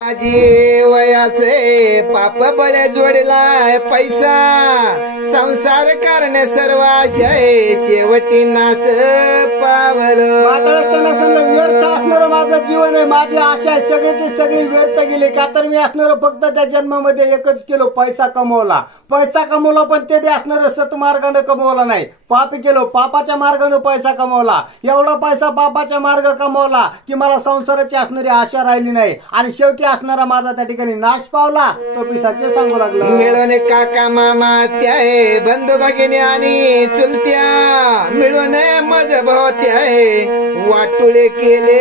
माझी वयासे पाप बळे जोडलाय पैसा संसार करणे सर्व आशय शेवटी नाश पावलं। व्यर्थ असणार माझं जीवन आहे, माझी आशा आहे सगळीची सगळी व्यर्थ गेली का तर मी असणार फक्त त्या जन्मामध्ये एकच केलो पैसा कमवला पण ते बी असणार सतमार्गाने कमवला नाही, पाप केलो पापाच्या मार्गाने पैसा कमवला, एवढा पैसा पापाच्या मार्ग कमवला की मला संसाराची असणारी आशा राहिली नाही आणि शेवटी असणारा माझा त्या ठिकाणी नाश पावला। तो पिसाचे सांगू लागला मिळून काका मामा त्याय बंधू भगिनी आणि चुलत्या मिळून मज भावत्याय वाटुळे केले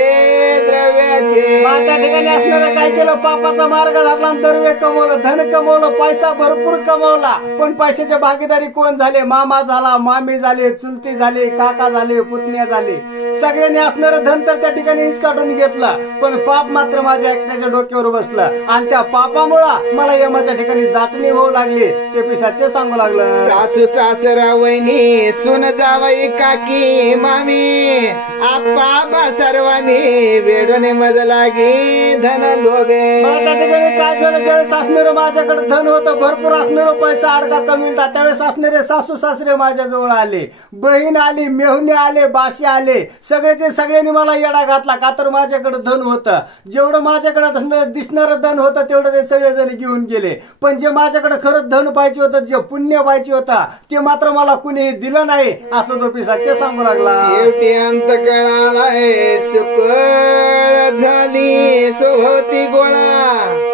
द्रव्याचे। त्या ठिकाणी असणारं काय केलं पापाचा मार्ग धरला, द्रव्य कमवलं, धन कमवलं, पैसा भरपूर कमवला, पण पैशाच्या भागीदारी कोण झाले? मामा झाला, मामी झाले, चुलती झाले, काका झाले, पुतण्या झाले, सगळ्यांनी असणारं धन तर त्या ठिकाणी हिसकाटून घेतलं, पण पाप मात्र माझ्या एकट्याच्या डोक्यावर बसलं आणि त्या पापामुळे मला यमाच्या ठिकाणी जाचणी होऊ लागली। ते पिसाचे सांगू लागलं सासू सासरा वहिनी सुन जावई काकी मामी आप्पा सर्वांनी वेडोने मज लागी धन लोगे। त्या ठिकाणी काय झालं, ज्यावेळेस असणारं माझ्याकडे धन होतं, भरपूर असणारं पैसा अडका कमी होता, त्यावेळेस असणारे सासू सासरे माझ्या जवळ आले, बहीण आली, मेहुणे आले, बाशी आले, सगळ्याचे सगळ्यांनी मला येडा घातला का तर माझ्याकडे धन होतं, जेवढं माझ्याकडे दिसणारं धन होतं तेवढं ते सगळेजण घेऊन गेले, पण जे माझ्याकडे खरंच धन पाहिजे होतं, जे पुण्य पाहिजे होता ते मात्र मला कुणी दिलं नाही, असं तो पिसाचे सांगू लागला। शेवटी अंत कळालाय सुकळ झाली सोभवती गोळा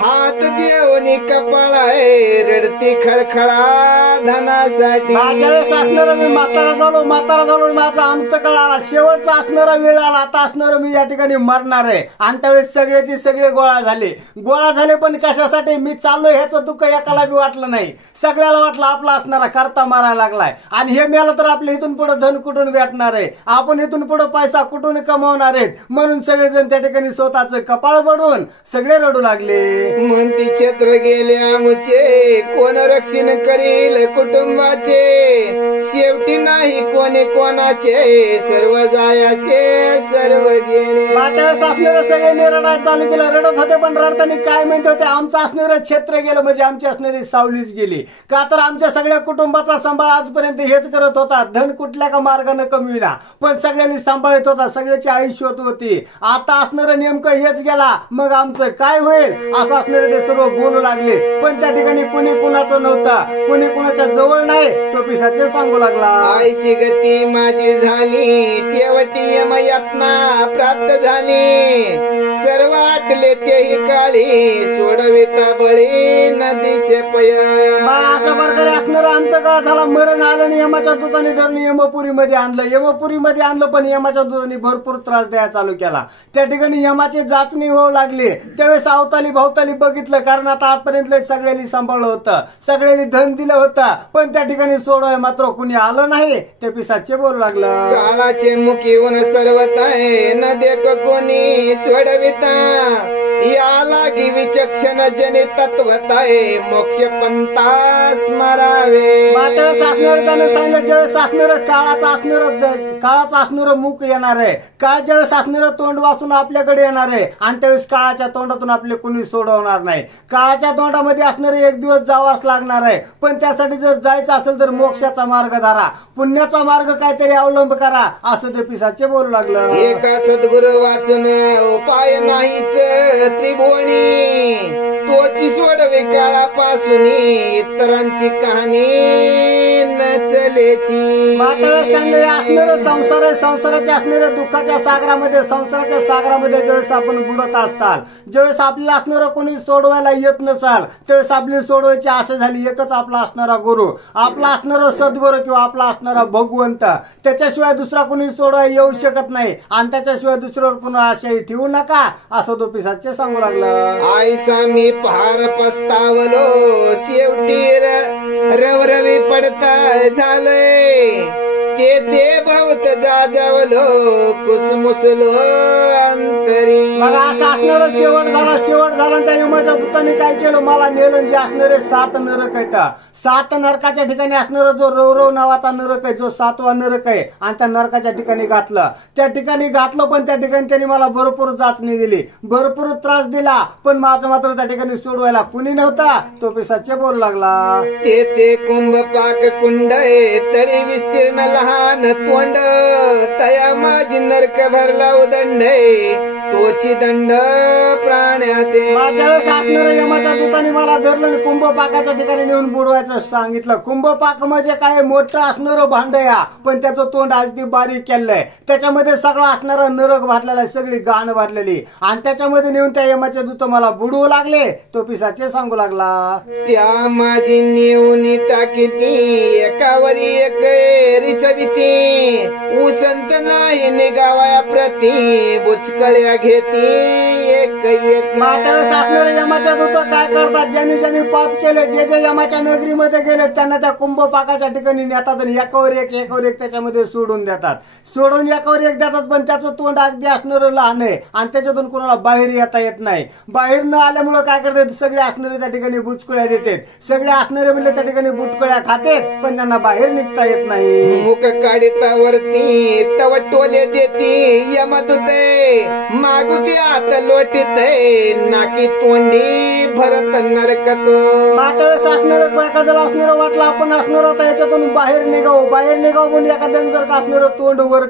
हात देवनी कपाळाय रडती खळखळा धनासाठी। ज्यावेळेस असणारं मी म्हातारा झालो माझा अंत कळाला, शेवटचा असणारा वेळ आला, आता असणारं मी या ठिकाणी मरणार आहे आणि त्यावेळेस सगळ्याचे सगळे गोळा झाले पण कशासाठी? मी चाललोय ह्याचं दुःख एकाला बी वाटलं नाही, सगळ्याला वाटलं आपला असणारा करता मारायला लागलाय आणि हे मेला तर आपल्या इथून पुढे धन कुठून भेटणार आहे, आपण इथून पुढे पैसा कुठून कमवणार आहेत, म्हणून सगळेजण त्या ठिकाणी स्वतःच कपाळ पडून सगळे रडू लागले। म्हणती छत्र गेले आमुचे कोण रक्षण करील कुटुंबाचे शेवटी नाही कोणी कोणाचे सर्व जायाचे सर्व गेले। असणारं सगळ्यांनी रडायला चालू केलं, रडत होते पण रडताना काय म्हणत होते, आमचं असणारं क्षेत्र गेलं म्हणजे आमची असणारी सावलीच गेली, का तर आमच्या सगळ्या कुटुंबाचा सांभाळ आजपर्यंत हेच करत होता, धन कुठल्या का मार्गाने कमविला पण सगळ्यांनी सांभाळत होता, सगळ्याची आयुष्यत होती, आता असणारं नेमकं हेच गेला मग आमचं काय होईल असं असणारे ते सर्व बोलू लागले, पण त्या ठिकाणी कोणी कुणाचं नव्हता, कोणी कुणाच्या जवळ नाही, तो पिसाचे सांगू लागला आईशी गती माझी झाली शेवटी यमयातना प्राप्त झाली सर्व आटले तेही काळी सोडविता बळी नदीशे पय। अशा प्रकारे असणारा अंतकाळ झाला, मरण आलं आणि यमाच्या दूताने धरून यमपुरीमध्ये आणलं पण यमाच्या दूताने भरपूर त्रास द्यायला चालू केला, त्या ठिकाणी यमाची जाचणी होऊ लागली, त्यावेळेस अवताली भावताली बघितलं, कारण आता आजपर्यंत सगळ्यांनी सांभाळलं होतं, सगळ्यांनी धन दिलं होतं, पण त्या ठिकाणी सोडवाय मात्र कुणी आलं नाही, ते पिसाचे बोलू लागलं काळाचे मुखी होऊन सर्वताय न देख कोणी सोडविता या लागी विचक्षण जनी तत्वताय मोक्ष पंथा स्मरावे। ज्यावेळेस असणारं काळाचं असणारं मुख येणार आहे, काळ ज्यावेळेस असणारं तोंड वाचून आपल्याकडे येणार आहे आणि त्यावेळेस काळाच्या तोंडातून आपले कुणी सोडवणार नाही, काळाच्या तोंडामध्ये असणारे एक दिवस जावाच लागणार आहे, पण त्यासाठी जर जायचं असेल तर मोक्षाचा मार्ग धरा, पुण्याचा मार्ग काहीतरी अवलंब करा, असं ते पिसाचे बोलू लागलं। एका सद्गुरु वाचून उपाय नाहीच त्रिभुवनी तोची सोडवे काळापासून इतरांची कहाणी नचलेची। संसाराच्या असणाऱ्या दुःखाच्या सागरामध्ये ज्यावेळेस आपण बुडत असताल, ज्यावेळेस आपल्याला असणारं कोणी सोडवायला येत नसाल, त्यावेळेस आपली सोडवायची आशा झाली एकच आपला असणारा गुरु, आपला असणारा सद्गुरु किंवा आपला असणारा भगवंत, त्याच्याशिवाय दुसरा कोणी सोडवायला येऊ शकत नाही आणि त्याच्याशिवाय दुसऱ्यावर पुन्हा आशाही ठेवू नका, असं तो पिसाचे सांगू लागलं। आईसा मी फार पस्तावलो शेवटी रवरवी पडता झालंय ते भवत जाजवलो कुसमुसलो अंतरी. मग असं असणार शेवट झाला आणि त्या यमाच्या दूताने काय केलं, मला नेलं. जे असणारे 7 नरक आहेत, 7 नरकाच्या ठिकाणी असणारा जो रौरव नावाचा नरक आहे, जो 7वा नरक आहे, आणि त्या नरकाच्या ठिकाणी घातलं. त्या ठिकाणी घातलं, पण त्या ठिकाणी त्यांनी मला भरपूर चाचणी दिली, भरपूर त्रास दिला, पण माझं मात्र त्या ठिकाणी सोडवायला कुणी नव्हता. तो पिशाच बोलू लागला, ते कुंभ पाक कुंड तळी विस्तीर्ण लहान तोंड, तया माझी नरक भरला उदंड, तोची दंड प्राण्या दे. माझ्या वेळेस असणाऱ्या यमाच्या दूताने मला धरलं आणि कुंभ पाकाच्या ठिकाणी नेऊन बुडवायचं सांगितलं. कुंभ पाक म्हणजे काय, मोठं असणारं भांड या, पण त्याचं तोंड अगदी बारीक केलंय. त्याच्यामध्ये सगळं असणारं नरक भरलेला आहे, सगळी घाण भरलेली, आणि त्याच्यामध्ये नेऊन त्या यमाचे दूत मला बुडवू लागले. तो पिशाचे सांगू लागला, त्या माझी नेऊन टाकीती एकावर एक रिचविती, उसंत नाही निगावाया प्रती, बुचकळ्या घेती एक एक. मात्र असणारे यमाच्या दूत काय करतात, ज्यांनी ज्यांनी पाप केले, जे जे यमाच्या नगरीमध्ये गेले, त्यांना त्या कुंभ पाकाच्या ठिकाणी नेतात आणि एकावर एक त्याच्यामध्ये सोडून देतात. एकावर एक देतात, पण त्याचं तोंड अगदी असणारं लहान आहे, आणि त्याच्यातून कोणाला बाहेर येता येत नाही. बाहेर न आल्यामुळे काय करतात, सगळे असणारे त्या ठिकाणी बुचकुळ्या देतात. सगळे असणारे म्हणजे त्या ठिकाणी बुटकुळ्या खातात, पण त्यांना बाहेर निघता येत नाही. मुख काढितावरती तव टोले देती यमदूते, मागुती आत लोटीते, नाकी तोंडी भरत नरकतो. मात्र असणारं एखाद्याला असणारं वाटलं आपण असणार होता याच्यातून बाहेर निघावं पण एखाद्यानं जर का असणारं तोंड वर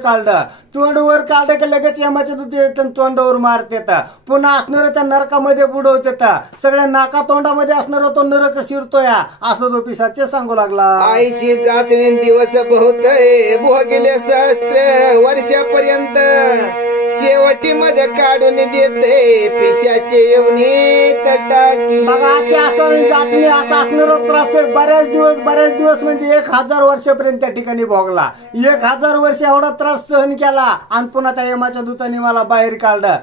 काढलं की लगेच यमाचे दूत तोंडावर मारत येतात. पुन्हा असणारं त्या नरकामध्ये बुडवत येतात. सगळ्या नाका तोंडामध्ये असणारा तो नरक शिरतोय, असं तो पिशाचे सांगू लागला. आईशी चाचणी दिवस बहुतय, भोगले सहस्र वर्षापर्यंत, शेवटी मजा काढून देते पिशाचे येवणी तटाकी. बघा अशी असं चाचणी असं असणारं त्रास बऱ्याच दिवस म्हणजे 1000 वर्षापर्यंत त्या ठिकाणी भोगला. 1000 वर्ष एवढा त्रास सहन केला, आणि पुन्हा त्या यमाच्या दूताने मला बाहेर काढलं.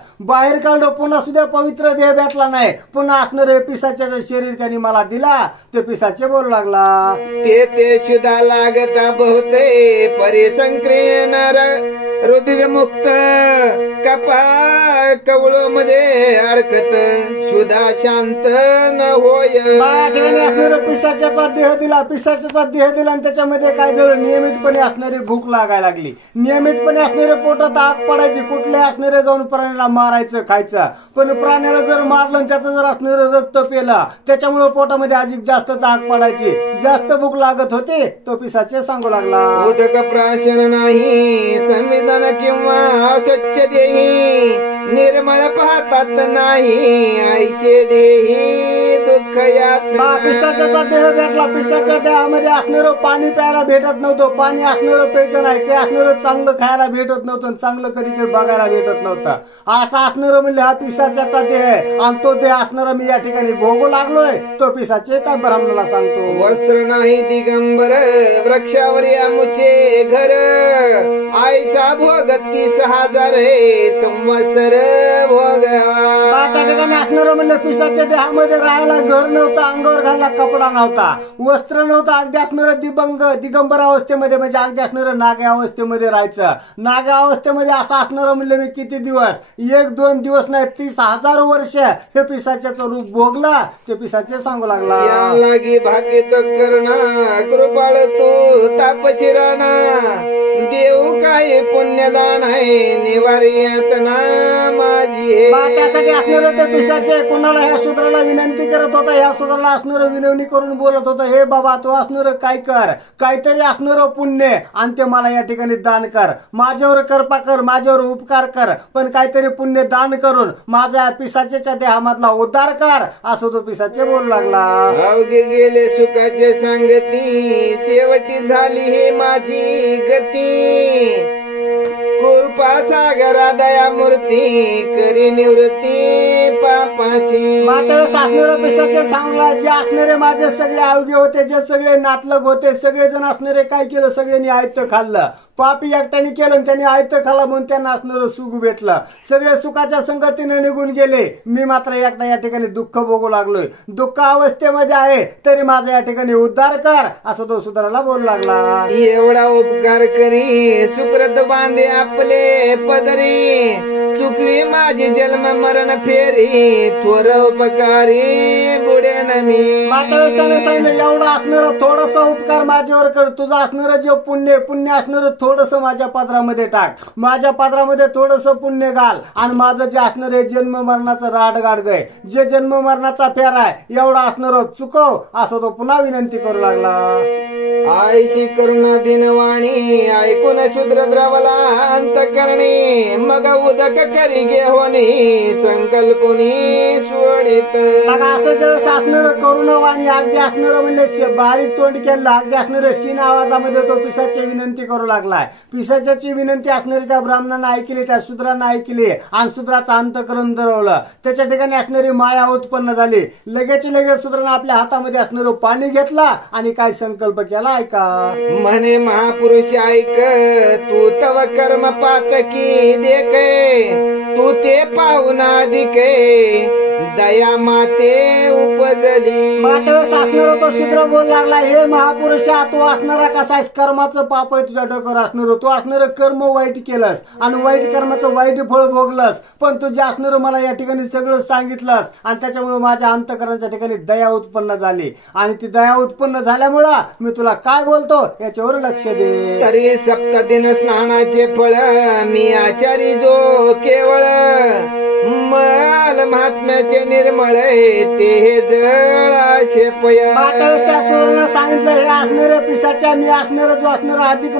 पुन्हा सुद्धा पवित्र देह भेटला नाही. पुन्हा असणारे पिशाच्याचं शरीर त्यांनी मला दिला. ते पिशाचे बोलू लागला, ते शुद्धा लागता बहुते, परिसंक्रियन रुधिर मुक्त, कपा कवळो मध्ये अडकत, शुद्धा शांत न होय. पिशाच्याचा देह दिला आणि त्याच्यामध्ये काय झालं, नियमितपणे असणारी भूक लागायला लागली, नियमितपणे असणारे पोटात आग पडायची. कुठले असणारे जाऊन प्राण्याला मारायचं खायचं, पण प्राण्याला जर मारलं त्याचं जर असणारं रक्त पेलं, त्याच्यामुळे पोटामध्ये अधिक जास्त आग पडायची, जास्त भूक लागत होती. तो पिशाचे सांगू लागला, उदक प्राशन नाही, संविधान किंवा स्वच्छ देही, निर्मळ पाहतात नाही, आयशे देही दुःख यात. पिशाच्याचा देह भेटला. पिशाच्या देहामध्ये असणारं पाणी प्यायला भेटत नव्हतं, पाणी असणारं प्यायचं नाही, काही असणारं चांगलं खायला भेटत नव्हतं, चांगलं कधी काही बघायला भेटत नव्हतं. असं असणारं म्हणजे हा पिशाच्याचा देह आहे, आणि तो देह असणारा मी या ठिकाणी भोगू लागलोय. तो पिशाचे त्या ब्राह्मणाला सांगतो, वस्त्र नाही दिगंबर, वृक्षावर या मुचे घर, आयसा भोग 30,000 संवत्सर भोग. त्या ठिकाणी असणारं म्हणजे पिशाच्या देहामध्ये राहायला घर नव्हतं, अंगावर घालला कपडा नव्हता, वस्त्र नव्हतं, अगदी असणारं दिगंबर अवस्थेमध्ये म्हणजे अगदी असणारं नाग्या अवस्थेमध्ये राहायचं. नाग्या अवस्थेमध्ये असं असणारं म्हणजे मी किती दिवस, 1-2 दिवस नाही, 30,000 वर्ष हे पिशाच्याचं रूप भोगला. ते पिशाचे सांगू लागला, या लागी भाकीत करणा, कृपाळ तू तापशिराणा, देऊ काय पुण्यदान आहे, निवार्यातना माझी हे. त्यासाठी असणारं ते पिशाचे कोणाला ह्या शूद्राला विनंती करत होता, ह्या शूद्राला असणारं विनवणी करून बोलत होतं, हे बाबा तू असणारं काय कर, काहीतरी असणारं पुण्य आणि ते मला या ठिकाणी दान कर, माझ्यावर कृपा कर, माझ्यावर उपकार कर, पण काहीतरी पुण्य दान करून माझ्या पिशाचेच्या देहामधला उद्धार कर, असं तो पिशाचे बोलू लागला. अवघे गेले सुखाचे सांगती, शेवटी झाली हे माझी गती, कृपा सागरा दया मूर्ती, करी निवृत्ती पापाची. मात्र असणारं पिशाचे सांगला, जे असणारे माझे सगळे अवघे होते, जे सगळे नातलग होते, सगळेजण असणारे काय केलं, सगळ्यांनी आयत खाल्लं. पापी एकट्याने केलं, त्यांनी आयत खाल्ला म्हणून त्यांना असणारं सुख भेटलं. सगळे सुखाच्या संगतीने निघून गेले, मी मात्र एकटा या ठिकाणी दुःख भोगू लागलोय. दुःख अवस्थेमध्ये आहे तरी माझा या ठिकाणी उद्धार कर, असं तो सुधाराला बोलू लागला. एवढा उपकार करी सुकृत बांधे आपले पदरी, चुकली माझी जन्म मरण फेरी थोर उपकारी बुडेन मी. त्याने सांगितलं एवढं असणार थोडस उपकार माझ्यावर कर, तुझं असणार जे पुण्य असणार थोडस माझ्या पदरामध्ये टाक, माझ्या पदरामध्ये थोडस पुण्य घाल आणि माझं जे असणार आहे जन्म मरणाचं राडगाड गय, जे जन्म मरणाचा फेरा आहे एवढा असणार चुकव, असं तो पुन्हा विनंती करू लागला. आईशी करुणा दिनवाणी ऐकून शूद्र द्रवला अंतकरणी, मग उदक करी घेऊनी संकल्पनी सोडित. असं जर असणार करुणवाणी अगदी असणार म्हणजे बारीक तोंड केलं अगदी असणार शीन आवाजामध्ये तो पिशाची विनंती करू लागलाय. पिशाची विनंती असणारी त्या ब्राह्मणांना ऐकली, त्या शूद्रांना ऐकली आणि शूद्राचं अंतकरण दरवलं. त्याच्या ठिकाणी असणारी माया उत्पन्न झाली. लगेच शूद्रानं आपल्या हातामध्ये असणार पाणी घेतला आणि काय संकल्प केला ऐका. म्हणे महापुरुष ऐक, तू तव कर्म पातकी देखे, तू ते पाहून अधिके दया माते उपजली. असणार तो शूद्र बोल लागला, हे महापुरुषा तू असणारा कसा कर्माचं पाप आहे तुझ्या डोक्यावर असणार, तू असणार कर्म वाईट केलंस आणि वाईट कर्माचं वाईट फळ भोगलंस, पण तू जे असणार मला या ठिकाणी सगळं सांगितलंस आणि त्याच्यामुळे माझ्या अंतकरणाच्या ठिकाणी दया उत्पन्न झाली आणि ती दया उत्पन्न झाल्यामुळं मी तुला काय बोलतो याच्यावर लक्ष दे. तरी सप्तदिन स्नानाचे फळ मी आचारी जो केवळ, मल महात्म्याचे निर्मळ ते जळ शेपय. सांगितलं हे असणारे पिसाच्या मी असणार जो असणार अधिक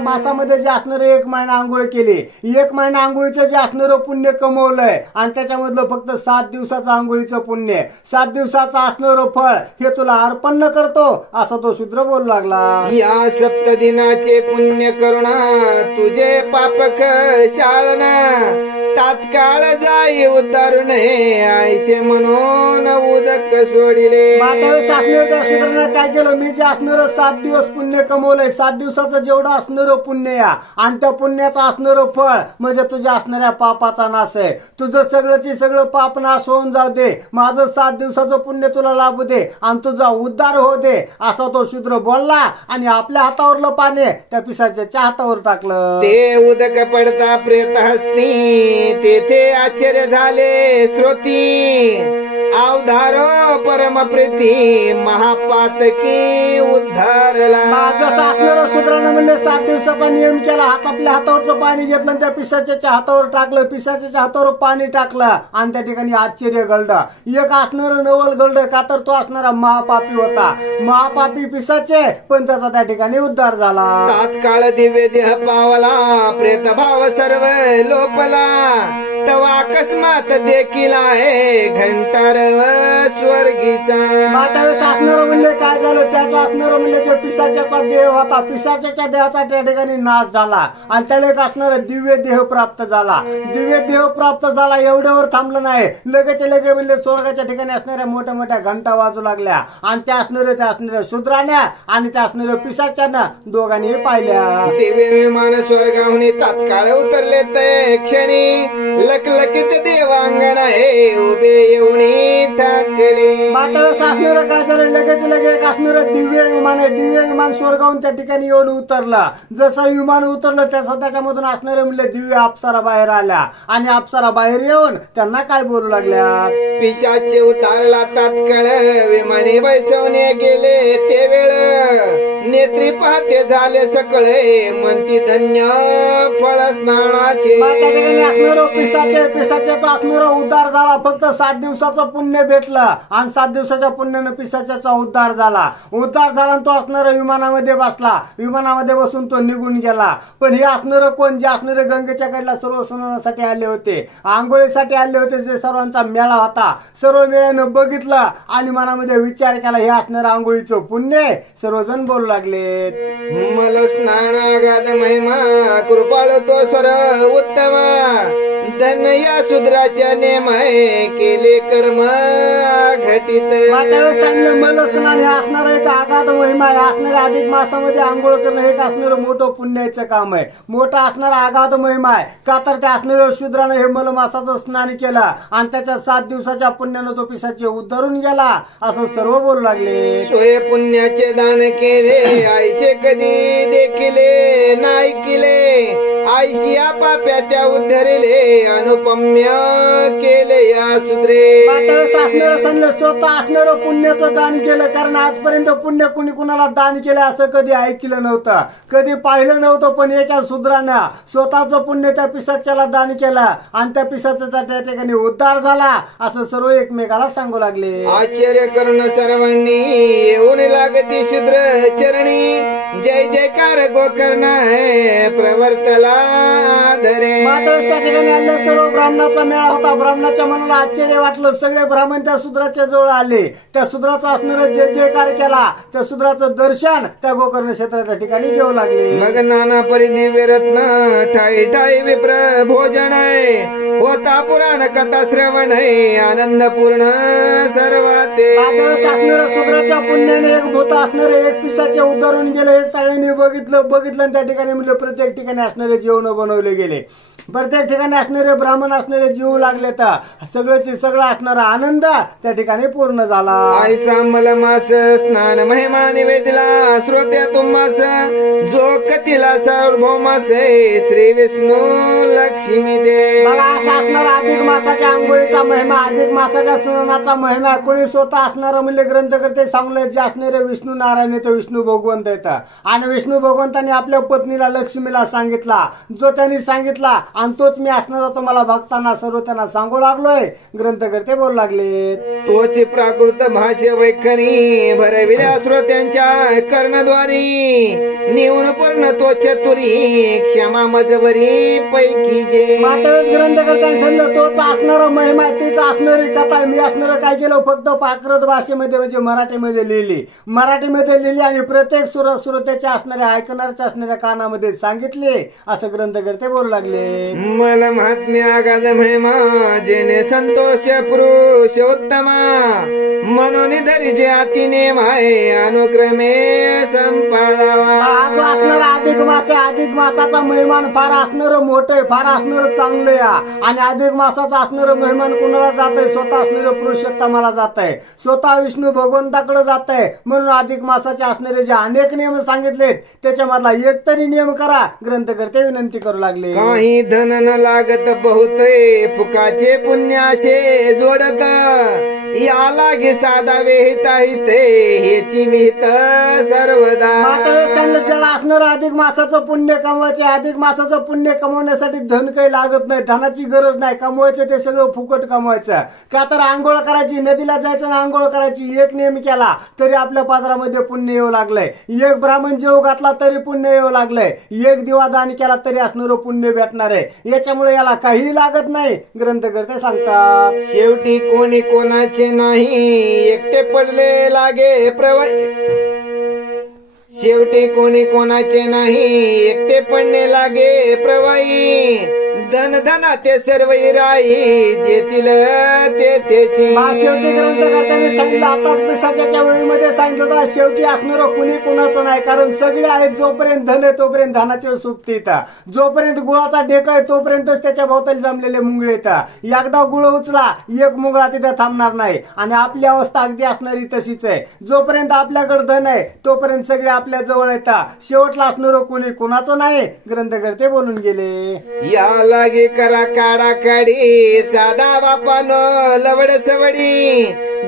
मासामध्ये जे असणार 1 महिना आंघोळ केली, 1 महिना आंघोळीचं जे असणार पुण्य कमवलंय आणि त्याच्यामधलं फक्त 7 दिवसाचं आंघोळीचं पुण्य, 7 दिवसाचं असणार फळ हे तुला अर्पण करतो, असं तो शूद्र बोलू लागला. या सप्तदिनाचे पुण्य करुणा तुझे पापक शाळना, तात्काळ जाई उद्धारून आयशे म्हणून उदक सोडिले. शूद्रानं काय केलं, मी जे असणार 7 दिवस पुण्य कमवलंय, 7 दिवसाचं जेवढं असणार पुण्य या आणि त्या पुण्याचं असणार फळ म्हणजे तुझ्या असणाऱ्या पापाचा नाश आहे. तुझं सगळं पाप नाश होऊन जाऊ दे, माझं 7 दिवसाचं पुण्य तुला लाभू दे आणि तुझा उद्धार होऊ दे, असा तो शूद्र बोलला आणि आपल्या हातावरलं पाणी त्या पिसाच्या हातावर टाकलं. ते उदक पडता प्रेत हस्ती, तेथे आश्चर्य झाले श्रोती, अवधारो परम प्रीती महापातकी उद्धारला. जसं असणारं शूद्रानं म्हणजे 7 दिवसाचा नियम केला, आपल्या हातावरचं पाणी घेतलं आणि त्या पिशाच्या हातावर टाकलं, पिशाच्या हातावर पाणी टाकलं आणि त्या ठिकाणी आश्चर्य गळलं. एक असणारं नवल गळलं, का तर तो असणारा महापापी होता, महापापी पिशाचे, पण त्याचा त्या ठिकाणी उद्धार झाला. तात्काळ दिव्य देह पावला, प्रेतभाव सर्व लोपला, तवा अकस्मात देखील आहे घंटार स्वर्गीचा. असणार म्हणजे काय झालं, त्याचा असणार म्हणजे जो पिशाच्याचा देह होता, पिशाच्या देहाचा त्या ठिकाणी नाश झाला आणि त्याला एक असणार दिव्य देह प्राप्त झाला. दिव्य देह प्राप्त झाला एवढ्यावर थांबलं नाही, लगेच म्हणजे स्वर्गाच्या ठिकाणी असणाऱ्या मोठ्या मोठ्या घंटा वाजू लागल्या आणि त्या असणाऱ्या शूद्राने आणि त्या असणाऱ्या पिशाच्यानं दोघांनी पाहिल्या. दिव्य विमान स्वर्गाहून तात्काळ उतरले ते क्षणी, लखलखित देवांगण हे उभे येऊनी टाकले. असणार काय झालं, लगेच असणार दिव्य विमान आहे, दिव्य विमान स्वर्गाहून त्या ठिकाणी येऊन उतरलं. जसं विमान उतरलं तसं त्याच्यामधून असणारे म्हणले दिव्य अप्सरा बाहेर आल्या आणि अप्सरा बाहेर येऊन त्यांना काय बोलू लागल्या. पिशाचे उतारला तात्काळ विमाने बैसवणे गेले ते वेळ, नेत्री पाहते झाले सकळे म्हणती धन्य फळ स्नानाचे. पिसाच्याचा असणार उद्धार झाला, फक्त 7 दिवसाचं पुण्य भेटलं आणि 7 दिवसाच्या पुण्यानं पिसाच्याचा उद्धार झाला. उद्धार झाला तो असणाऱ्या विमानामध्ये बसला, विमानामध्ये बसून तो निघून गेला. पण हे असणार कोण, जे असणारे गंगेच्या कडेला सर्व स्नानासाठी आले होते, आंघोळीसाठी आले होते, जे सर्वांचा मेळा होता, सर्व मेळ्यानं बघितलं आणि मनामध्ये विचार केला हे असणार आंघोळीचं पुण्य. सर्वजण बोलू लागले, मल स्नानागाद महिमा कृपाळ तो सर उत्तम, धन्य या शूद्राच्या नेम केले कर्म घटित. मल स्नान हे असणार एक आगाध महिमा आहे, असणाऱ्या अधिक मासामध्ये आंघोळ करणं हे असणारं मोठं पुण्याचं काम आहे, मोठा असणारा आगाध महिमा आहे. का तर त्या असणाऱ्या शूद्रानं हे मल मासाचं स्नान केलं आणि त्याच्या 7 दिवसाच्या पुण्यानं तो पिसाचे उद्धरून गेला, असं सर्व बोलू लागले. सोय पुण्याचे दान केले, आयसे कधी देखिले नाही केले, आयशिया पाप्या त्या उद्धरिले अनुपम्य केले या सुधरे. असणारं समजलं स्वतः असणारं पुण्याचं दान केलं, कारण आजपर्यंत पुण्य कुणी कुणाला दान केलं असं कधी ऐकलं नव्हतं, कधी पाहिलं नव्हतं. पण एका शूद्रानं स्वतःचं पुण्य त्या पिशाच्याला दान केलं आणि त्या पिशाचा त्या ठिकाणी उद्धार झाला असं सर्व एकमेकाला सांगू लागले. आश्चर्य कर्ण सर्वांनी येऊन लागती शूद्र चरणी, जय जयकार गोकर्ण प्रवर्तला धरे. मात्र त्या ठिकाणी आले सर्व ब्राह्मणाचा मेळा होता. ब्राह्मणाच्या मनाला आश्चर्य वाटलं. सगळे ब्राह्मण त्या शूद्राच्या जवळ आले. त्या शूद्राचं असणारं जय जयकार केला. त्या शूद्राचं दर्शन त्या गोकर्ण क्षेत्राच्या ठिकाणी घेऊ लागले. मग नाना परी दिव्य रत्न ठाई ठाई विप्र भोजन होता पुराण कथा श्रवण आनंद पूर्ण सर्वाते. असणारं शूद्राच्या पुण्याने एक भूत असणारे एक पिसाचे उद्धरून गेले. हे सगळ्यांनी बघितलं आणि त्या ठिकाणी म्हणजे प्रत्येक ठिकाणी असणारे जेवण बनवले गेले. प्रत्येक ठिकाणी असणारे ब्राह्मण असणारे जीव लागले. तर सगळं असणारा आनंद त्या ठिकाणी पूर्ण झाला. आयसा मलमास स्नान महिमा निवेदिला श्रोत्या तुम्हास जो कथिला सार्वभौमास श्री विष्णू लक्ष्मी दे. असणारा अधिक मासाच्या आंघोळीचा महिमा, अधिक मासाच्या स्नानाचा महिमा कोणी स्वतः असणारा म्हणजे ग्रंथकर्ते सांगले. जे असणारे विष्णू नारायण ते विष्णू भगवंत येतात आणि विष्णू भगवंतांनी आपल्या पत्नीला लक्ष्मीला सांगितला. जो त्यांनी सांगितला आणि तोच मी असणारा तुम्हाला भक्तांना सर्व त्यांना सांगू लागलोय. ग्रंथकर्ते बोलू लागले. तोच प्राकृत भाष्य वैखरी भरविल्या श्रोत्यांच्या कर्णद्वारी निवून पूर्ण तो चतुरी क्षमा मजवरी पैकी जे. मात्र ग्रंथकर्त्यांनी सांगितलं तोच असणारा महिमा तीच असणारी कथा. मी असणारं काय केलं फक्त प्राकृत भाषेमध्ये म्हणजे मराठीमध्ये लिहिली आणि प्रत्येक श्रोत्याच्या असणाऱ्या ऐकणाऱ्याच्या असणाऱ्या कानामध्ये सांगितले असं ग्रंथकर्ते बोलू लागले. मला महात्म्य आगाध महिमा जेने संतोष पुरुषोत्तमा म्हणून धरी जे अति नेम आहे अनुक्रमे संपादावा. अधिक मास आहे. अधिक मासाचा महिमान फार असणारं मोठं फार असणारं चांगलं या. आणि अधिक मासाचा असणारं महिमान कोणाला जात आहे स्वतः असणारं पुरुषोत्तमाला जात आहे, स्वतः विष्णू भगवंताकडे जात आहे. म्हणून अधिक मासाचे असणारे जे अनेक नियम सांगितलेत त्याच्यामधला एक तरी नियम करा ग्रंथकर्ते विनंती करू लागले. काही धन न लागत बहुत फुकाचे पुण्याशे जोडत या लागे साधा विहित हेची विहित सर्वदा. ज्याला असणारं अधिक मासाचं पुण्य कमवायचे. अधिक मासाचं पुण्य कमवण्यासाठी धन काही लागत नाही, धनाची गरज नाही. कमवायचं ते सगळं फुकट कमवायचं. का तर आंघोळ करायची, नदीला जायचं ना आंघोळ करायची. एक नियम केला तरी आपल्या पादरामध्ये पुण्य येऊ लागलंय. एक ब्राह्मण जेव घातला तरी पुण्य येऊ लागलंय. एक दिवा दान केला तरी असणारं पुण्य भेटणार आहे. याच्यामुळे याला काही लागत नाही ग्रंथकर्ते सांगतात. शेवटी कोणी कोणाचे नाही एकटे पडले लागे प्रवाही. शेवटी कोणी कोणाचे नाही एकटे पडणे लागे प्रवाही. धन धना ते सर्व राई जेतील ते त्याची. शेवटी ग्रंथकर्त्यांनी सांगितलं आताच पिशाच्या वेळीमध्ये सांगितलं होतं शेवटी असणारं कुणी कुणाचं नाही. कारण सगळे आहेत. जोपर्यंत धन आहे तोपर्यंत धनाचे सुप्ती येतात. जोपर्यंत गुळाचा ढेक आहे तोपर्यंतच त्याच्या भोवताली जमलेले मुंगळे येतात. एकदा गुळ उचला एक मुंगळा तिथे थांबणार नाही. आणि आपली अवस्था अगदी असणारी तशीच आहे. जोपर्यंत आपल्याकडे धन आहे तोपर्यंत सगळे आपल्या जवळ येतात. शेवटला असणारं कुणी कुणाचं नाही ग्रंथकर्ते बोलून गेले. या लागे करा काढा काढी साधा बापानो लवड सवडी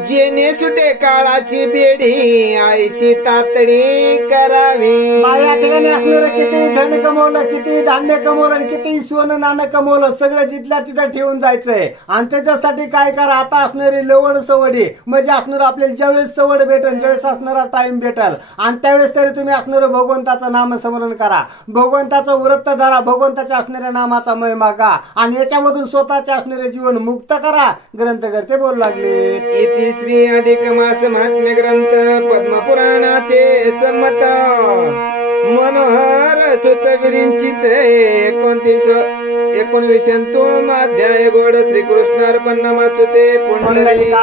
जेने सुटे काळाची बेडी आयशी तातडी करावी. या ठिकाणी असणारं किती धन कमवलं, किती धान्य कमवलं, किती सोनं नाणं कमवलं सगळं जिथल्या तिथं ठेवून जायचंय. आणि त्याच्यासाठी काय करा आता असणारी लवड सवडी म्हणजे असणार आपल्याला ज्यावेळेस सवड भेटेल ज्यावेळेस असणारा टाइम भेटेल आणि त्यावेळेस तरी तुम्ही असणारं भगवंताचं नामस्मरण करा, भगवंताचं व्रत धरा, भगवंताच्या असणाऱ्या नामाचा महिमा गा आणि याच्यामधून स्वतःचे असणारे जीवन मुक्त करा ग्रंथकर्ते बोलू लागले. इति श्री अधिक मास महात्म्य ग्रंथ पद्मपुराणाचे संमत मनोहर सुत विरिंचित 19 अध्याय गोड श्रीकृष्ण अर्पण नमस्तुते पुंडलिका.